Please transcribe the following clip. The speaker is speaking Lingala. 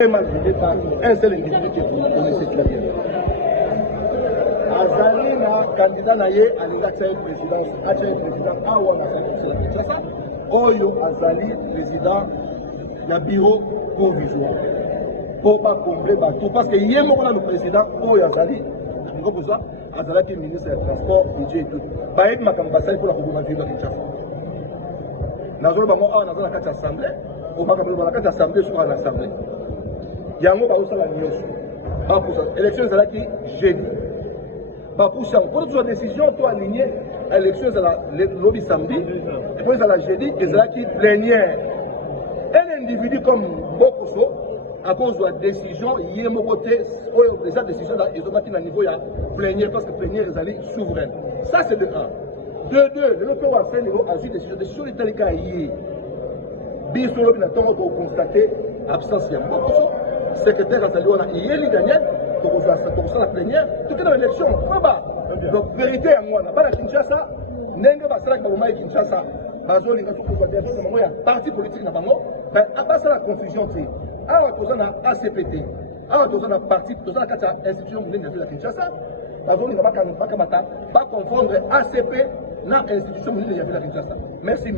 Un seul individu qui connaissait très bien. Azali na candidat naye alinga tsa président, awa na Kinshasa. Oyo Azali président na bureau provisoire. Pour pas combler bateau parce que hier le président Oyo Azali, ngoko besoin Azali qui ministre des transports, budget et tout. Ba yeb makambasali pour la koboma vivre Kinshasa. Nazolo bango awa nazala kati assemblée, o makambasali na kati assemblée sur l'assemblée. Yango ba osala nyonso ba pour élection ezalaki jeudi ba pour ça pour toute décision to aligné élection ezala lobby samedi et puis ezala jeudi ezalaki plénière un individu comme Bokoso à cause de la décision yé moko te oyo déjà décision là ezomaki na niveau ya plénière parce que plénière ezali souveraine ça c'est de 1 de 2 le peut faire niveau ensuite décision italika yé biso lobby na tongo ko constater absence ya Bokoso secrétaire Azali wana yeli Daniel pour la plénière toute l'élection donc vérité à moi na Kinshasa ndenge basala ka bomai Kinshasa bazolinga to ko dia so ya parti politique na bango ben abasa la confusion ti awa tozana ACPT awa tozana parti tozana kata institution ndenge ya Kinshasa bazolinga bakamata ba confondre ACP na institution ndenge ya Kinshasa merci.